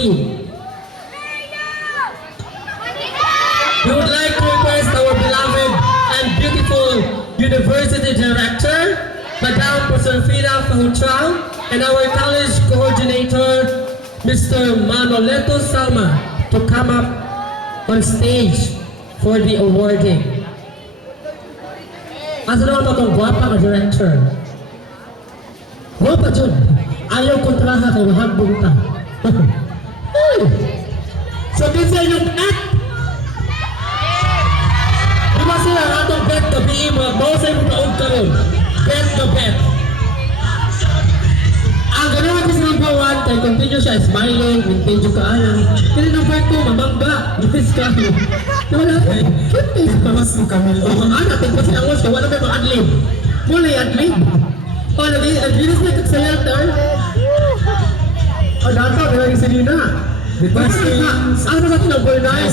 proceed. We would like to request our beloved and beautiful University Director, Madam Josephina Fahutral, and our college coordinator, Mr. Manoleto Salma, to come up on stage for the awarding. Asa naman ito itong guwapa ka director? Guwapa dyan. Ayaw kontraha kay mahal bunta. So, kinsa yung at? Diba sila ang atong bet gabi mo? Bawa sa yung taog ka rin. Bet the bet. Ang ganawa ko sa number 1, kaya continue siya smiling, continue ka ayaw. Kaya number 2, mamangga. Yes ka. Wala ka. Tamas mo kami. O mga anak, tingko siya ang was, wala may mga-adlib. Mula i-adlib. O, nag-inis na sa yaltar. O, dato, nalagay si Nina. Ano sa number 9?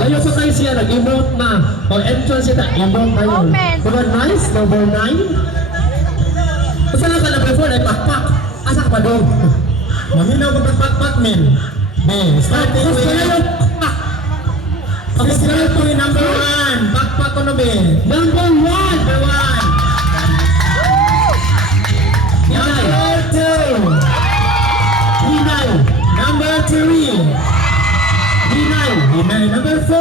Ayaw ko kayo siya, nag-emote na. O, entrance siya, emote tayo. Diba nice? Number 9? Basta lang ka number 4, ay pakpak. Asa ka pa doon? Maminaw ka pagpakpak, men. Starting Gusto with... na yung pakpak. Gusto na ito yung number 1. Pakpak ko na, ben. Number 1! Number 1. Number 2. Hinay. Number 3. Hinay. Hinay. Number 4.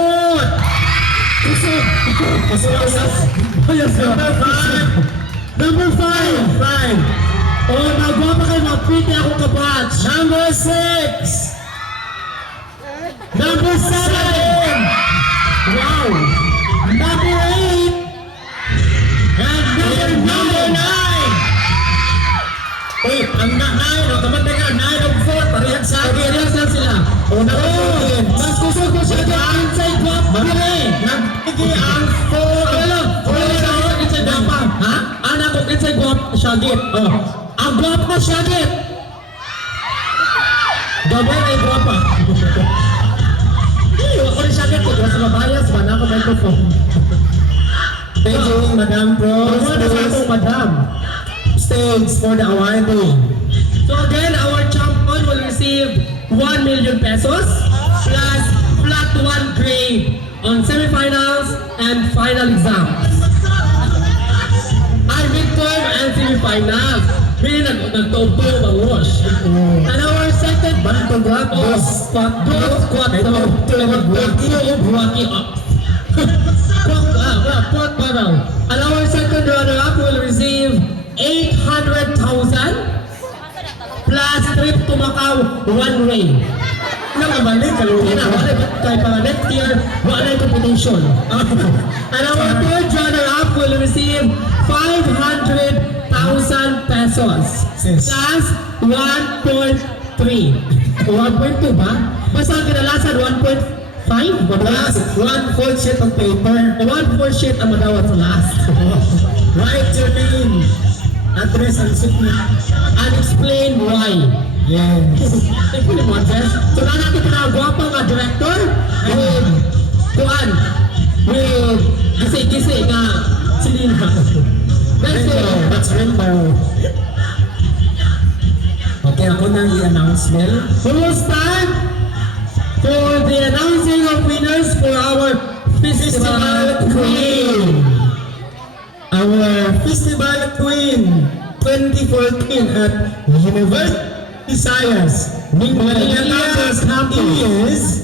Kusog. Number 5. Number 5. 5. Oh, nagwapa kayo, mag-pretty ako ka-batch. Number 6. Number 7. Wow. Number 8. And number 9. Uy, ang 9. O, kamanda ka. 9 of 4. Parehag sa akin. Parehas lang sila. O, nakasugin. Mas kusog ko siya dyan. Inside guwap. Mabili. Nagpigi ang 4. Wala lang. Wala lang. Inside guwap. Ha? Anak ko, inside guwap. Syagit. Oh. Ang guwap ko, syagit. Double ay guwapa. Ako rin syagit ko. Diba sa mabayas. Bana ako microphone. Thank you, Madam Pros. Ano sa itong madam? Stage for the awarding. So again, our champion will receive 1 million pesos plus flat 1 grade on semifinals and final exams. Our midterm and semifinals. Really nagtaupo ang wash. And our second Bantog dos quattro buwaki up. Fourth battle. And our second runner-up will receive 800,000 plus trip to Macau one way. Nakabalik, kaluhin. Kaya para next year, wala yung competition. And our third runner-up will receive 500,000 pesos Yes. plus 1.3. 1.2 ba? Basta ang kinalasan 1.5? Plus 1/4 sheet of paper. 1/4 sheet ang madawat sa last. Write your name, address, and signature. And explain why. Yes. Ito ni Montes. So na natin pinagwapa nga director with Kuan. With gisi-gisi nga silina. Rainbow. That's rainbow. Okay, ako nang i-announce, Mel. We will start for the announcing of winners for our Festival Queen. Our Festival Queen 2014 at University Visayas. Maria Campus is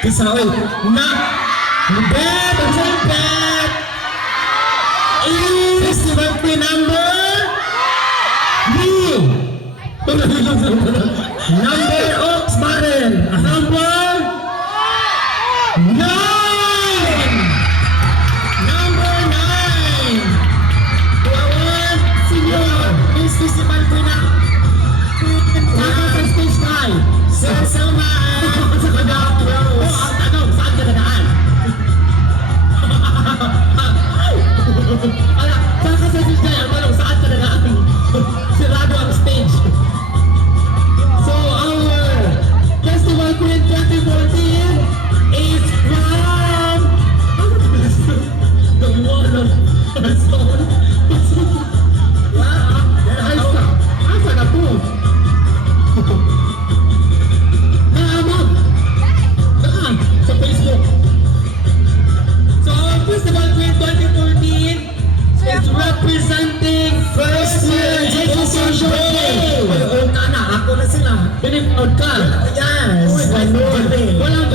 Pisaoy. Bet! Ang sa'yo bet! Festival Queen number 3. Number Oxbarren. Number 9. Number 9. To our senior Miss Festival Queen na. Saka sa stage 5. Sir Selma and sa Kadap Rose. Ang tanong, saan ka nadaan? Saka sa stage 5, ang tanong, saan ka nadaan? Sirado ang stage. So, our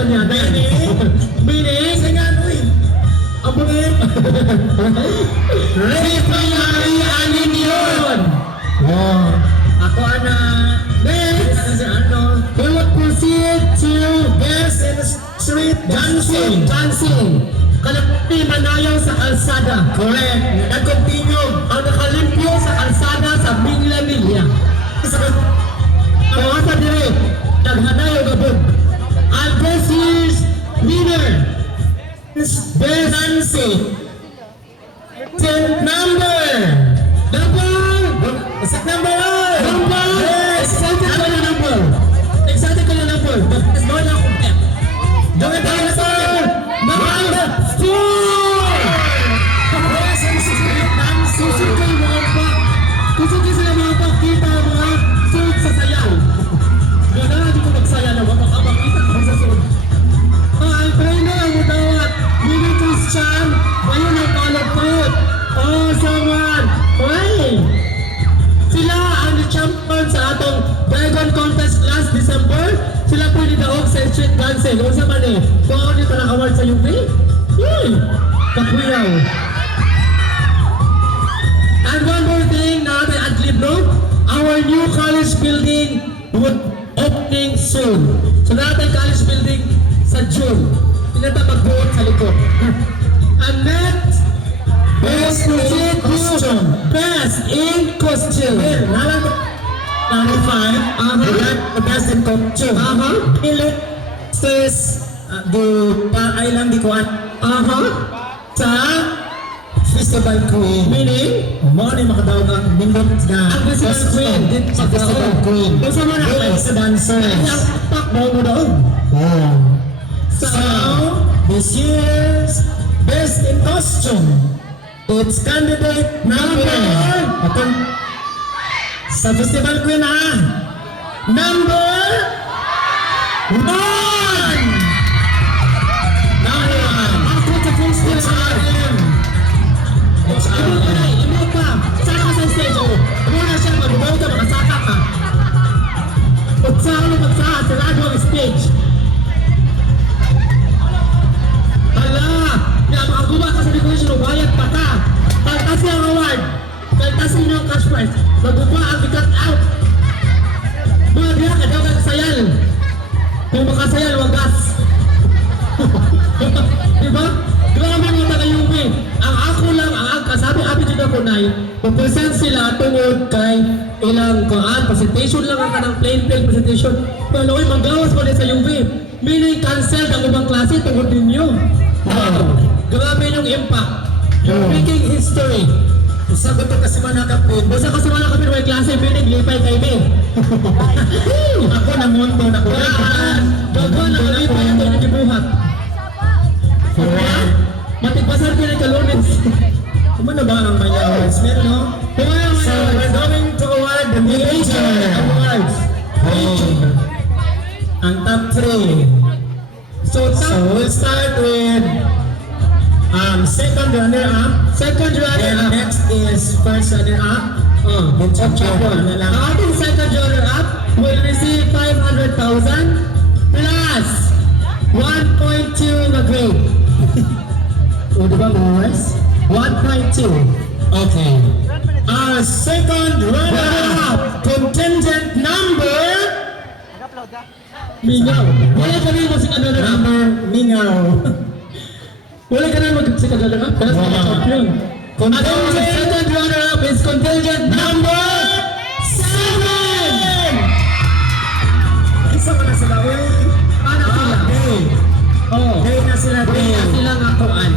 niya. Meaning? Singan, uy. Ang punin. Refinery anin yun. Oh. Ako ana. Next. Ano si ano? We will proceed to Best in the street dancing. dancing. Kalapati manayaw sa kalsada. Correct. Nag-continue. Ang nakalimpyo sa kalsada sa Mingla-Milya. Ang asa dire, naghanayaw gabog. And this year's winner is Best dancing. Number. Is it number one? Number! Yes. Excited ko na number. Excited ko na number. Mas bawal na akong tip. Joget tayo na sa Number 4! Yes, ang street dancing. Kusog kayo mga pa. Kusog kayo sila mga pa. Kita ang mga suit sa sayaw. Gana, hindi ko magsaya na. Wala ka makita ka sa suit. Ang trainer ang udawat. Mini Christian. Ngayon ang kalapot. Oh, someone. Hey! Sila ang champion sa atong Dragon Contest last December. Sila po nidaog sa street dancing. O sa man eh. Kung ako nito nakaward sa UP. Kakuyaw. And one more thing na natin adlib, no? Our new college building would opening soon. So natin college building sa June. Pinata magbuot sa likod. And next, Best in costume. Best in costume. Nalang 95. The best in costume. Pilit says do paay lang di ko sa Festival Queen. Meaning, Mo ni makadaw ka nindot na ang Festival Queen. sa Festival Queen. Kung sa mga Yes, dancers. ang takbo mo doon. So, this year's best in costume. It's candidate number. Sa Festival Queen number 1. Ako sa first year. Imo pa. Saka ka sa stage. Imo na siya. Mabubaw ka. Makasaka ka. Utsahan mo magsaka. Sarado ang stage. Hala. Makaguma ka sa decoration. Bayad pa ka. Kaltasi ang award. Kaltasi niyo ang cash prize. Maguma ang cut out. Mga diya ka daw kasayal. Kung makasayal, wagas. Diba? Grabe mo taga UP. Ang ako lang, ang kasabi abi dito ko na present sila tungod kay ilang kuan presentation lang ang kanang plain presentation. Pero ay magawas pa din sa UP. Meaning cancel ang ibang klase tungod ninyo. Grabe yung impact. Making history. Sagot ko kasi manakapin. Basta kasi wala kami may klase, meaning lipay kay me. Ako na monto na ko. Bago na lipay ito yung gibuhat. Matigpasan ko ng kalunis. Kumano ba ang may awards? Meron, no? So, we're going to award the major awards. Ang top 3. So, we'll start with second runner-up. Second Then runner-up. next is first runner-up. Then champion na lang. Ang ating second runner-up will receive 500,000 plus 1.2 na grade. O diba boys? 1.2. Okay. Our second runner-up contingent number Mingaw. Wala ka rin mo si runner-up. number Mingaw. Wala ka rin mo si runner-up. Pero sa Wala. champion. Ang second runner-up is contingent Number 7. Isa pa na sila. Ano sila? Day. Oh. Day na sila. Kaya Day. sila nga kuan.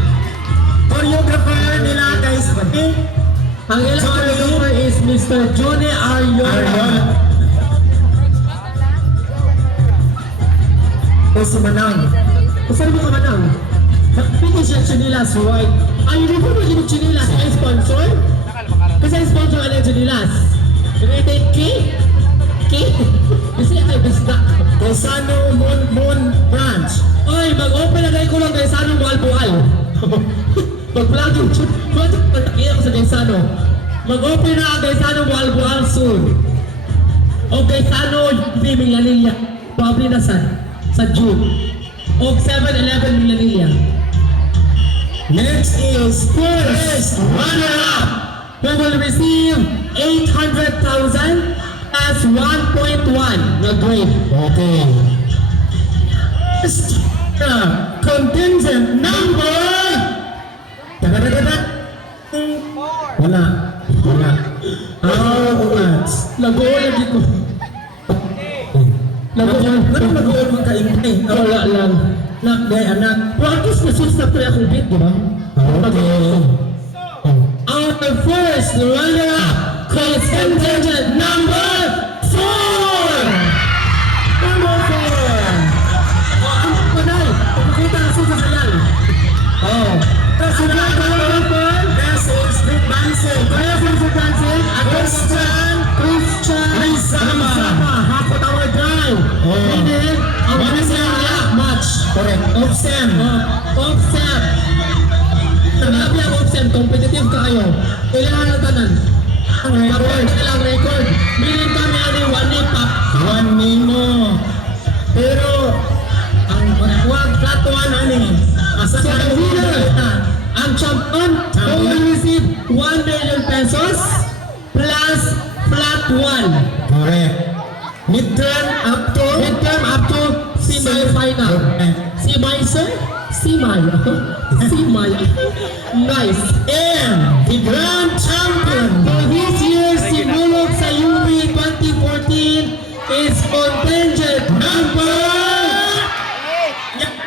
Choreographer nila guys. Ang ilang choreographer is Mr. Johnny Ariola. O si Manang. Kung mo ka manang? Pwede siya chinilas, right? Ang uniform mo yung chinilas ay sponsor? Kasi ang sponsor ay chinilas. United K? K? Kasi ay bisdak. Caesano Moon Branch. Oy, mag-open na kayo ko lang kay Sano Bual-Bual. Mag-vlog yung chut. Pagtakiya ko sa Gaisano. Mag-open na ang Gaisano Bual-Bual soon. O Gaisano Biming Laliya. Probably na sa June. og 7-Eleven Milanilla. Next is first runner-up. We will receive 800,000 as 1.1 na grade. Okay. First contingent number. Tagadagadag. Wala. Lago lagi ko. Lago. Nag-uol mo kaingay. Wala lang. Nak, day, anak. Practice na sus na pre akong beat, di ba? Okay. Our first runner-up is contingent number 4! Number 4! Ang panay, pagkakita ang susa sa yan. Kasi na number 4, This is street dancing. kaya sa sa dancing, Christian Rizama. Hakot our drive. Meaning, ang What is winning that? match. Correct. Opsen. Offset. Sabi ang offset, competitive kayo. Kailangan ng tanan. Ang record, kailangan record. Meaning kami ano yung one day pop. One Nemo. Pero, ang wag flat one, ano eh. Asa So ka the winner, ang champion, who will receive 1 million pesos plus flat 1. Correct. Midterm up to Midterm up to semi-final. Semi, sir? Semi. Semi. Nice. and the grand champion. For this year's Sinulog sa UV 2014 is contingent number...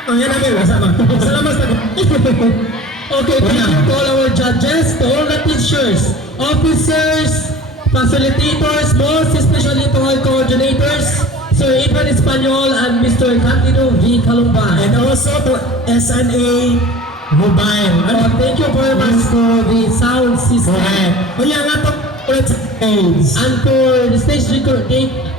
Ang yan namin, sama. Salamat sa Okay, thank you to all our judges, to all the teachers, officers, facilitators, most especially to our coordinators, Sir Adrian Espanyol and Mr. Cantino V. Calumba. And also to SNA Mobile. Thank you very much for the sound system. Correct. Kaya nga to ulit sa stage. And for the stage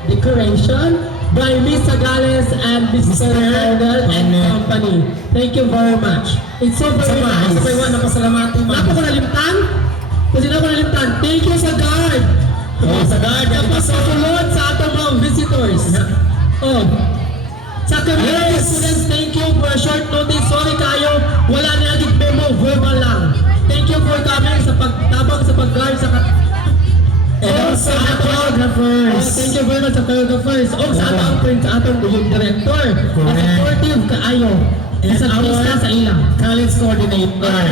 decoration by Ms. Sagales and Mr. Ronald and company. Thank you very much. It's so very nice. Sa paiwan na pasalamati mo. Napo ko nalimtan? Kasi na ko nalimtan. Thank you sa guard. Sa guard. Kapasulod sa atong mga visitors. Sa community students, thank you for a short notice. Sorry kayo, wala na naging memo, verbal lang. Thank you for coming sa pagtabang sa pag-guard sa And also the choreographers. Thank you very much sa choreographers. Sa atong print, sa atong yung director. At supportive kaayo. And Sa pista sa ilang. college coordinator.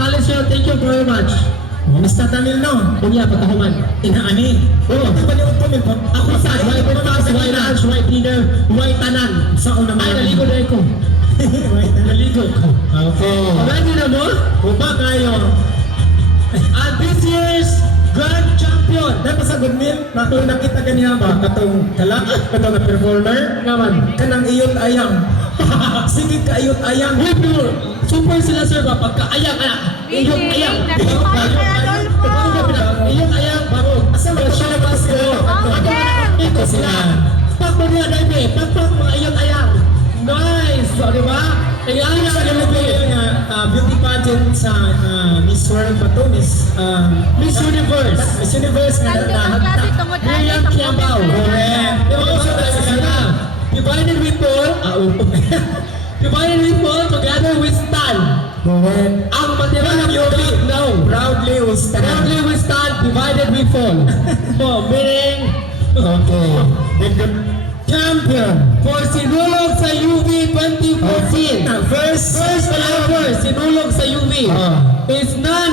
College Show, thank you very much. Mr. Tamil, no? Kunya, pagkahuman. Inaani. Oo. Ito pa niyo tumil po. Ako sa white breakfast, white lunch, white dinner, white tanan. Sa una Ay, naligo na ako. Naligo ko. Okay. Ready na mo? Uba kayo. And this year's grand champion. Dapat sa good meal, nakita ganyan ba? Katong kalak, katong na performer. Naman. Kanang iyot ayang. Sige ka iyot ayang. Wait, no. Super sila sir ba? Pagka-ayang, iyong ayang. Iyong ayang, barog. Asa mo siya na bas ko? Ito sila. Pak mo niya, David. Pak mga iyong ayang. Nice. So, di ba? Kailangan Sa na galing nga beauty pageant sa Miss World ba to? Miss Universe. Miss Universe nga nahagta. Miriam Kiambao. Correct. Divided with Paul. Divided with Paul together with Stan. Correct. Ang matira ng UP now. Proudly we stand. Proudly we stand divided we fall. Meaning, Okay. The champion. for Sinulog sa UV 2014, First first ever Sinulog sa UV is none